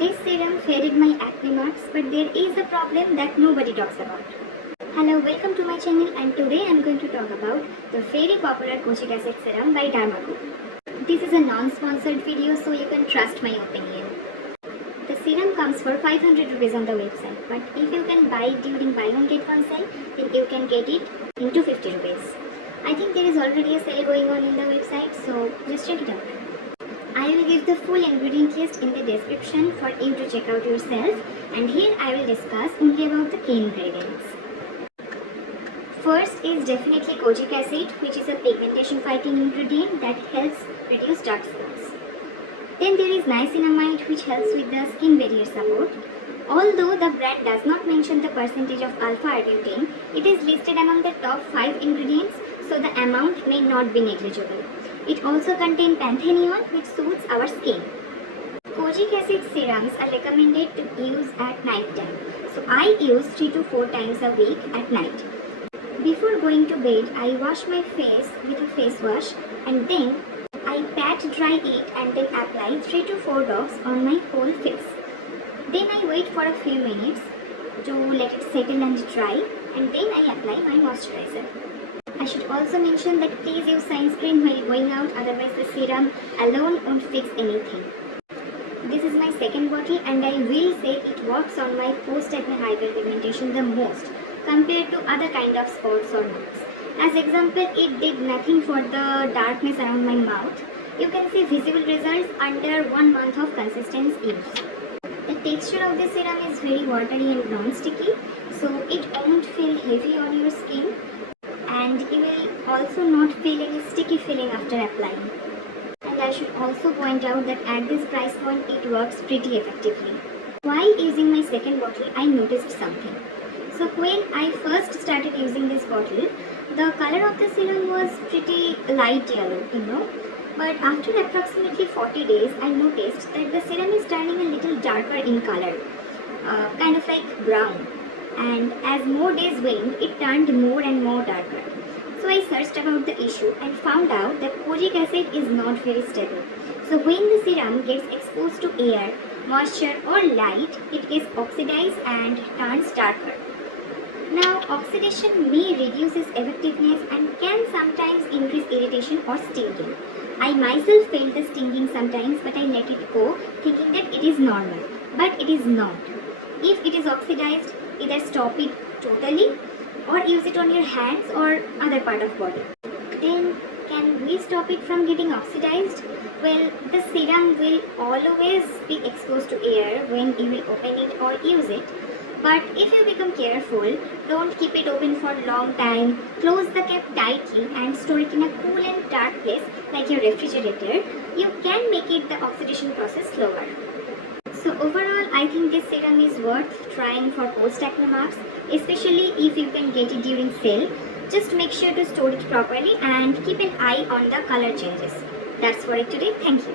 This serum faded my acne marks, but there is a problem that nobody talks about. Hello, welcome to my channel, and today I am going to talk about the very popular kojic acid serum by Dermaco. This is a non-sponsored video, so you can trust my opinion. The serum comes for 500 rupees on the website, but if you can buy during buy one get one sale, then you can get it into 50 rupees. I think there is already a sale going on in the website, so just check it out. I will give the full ingredient list in the description for you to check out yourself, and here I will discuss only about the key ingredients. First is definitely kojic acid, which is a pigmentation fighting ingredient that helps reduce dark spots. Then there is niacinamide, which helps with the skin barrier support. Although the brand does not mention the percentage of alpha-arbutin, it is listed among the top 5 ingredients, so the amount may not be negligible. It also contains panthenion, which suits our skin. Kojic acid serums are recommended to use at night time, so I use 3 to 4 times a week at night. Before going to bed, I wash my face with a face wash, and then I pat dry it and then apply 3 to 4 drops on my whole face. Then I wait for a few minutes to let it settle and dry, and then I apply my moisturizer. I should also mention that please use sunscreen while going out, otherwise the serum alone won't fix anything. This is my second bottle, and I will say it works on my post-acne hyperpigmentation the most compared to other kind of spots or marks. As example, it did nothing for the darkness around my mouth. You can see visible results under 1 month of consistent use. The texture of the serum is very watery and non-sticky, so it won't feel heavy on your skin, and you will also not feel any sticky feeling after applying. And I should also point out that at this price point it works pretty effectively. While using my second bottle, I noticed something. So when I first started using this bottle, the color of the serum was pretty light yellow, but after approximately 40 days, I noticed that the serum is turning a little darker in color, kind of like brown. And as more days went, it turned more and more darker. So I searched about the issue and found out that kojic acid is not very stable. So when the serum gets exposed to air, moisture or light, it gets oxidized and turns darker. Now, oxidation may reduce its effectiveness and can sometimes increase irritation or stinging. I myself felt the stinging sometimes, but I let it go, thinking that it is normal. But it is not. If it is oxidized, either stop it totally or use it on your hands or other part of body. Then, can we stop it from getting oxidized? Well, the serum will always be exposed to air when you will open it or use it. But if you become careful, don't keep it open for a long time, close the cap tightly and store it in a cool and dark place like your refrigerator, you can make it the oxidation process slower. So overall, I think this serum is worth trying for post-acne marks, especially if you can get it during sale. Just make sure to store it properly and keep an eye on the color changes. That's for it today. Thank you.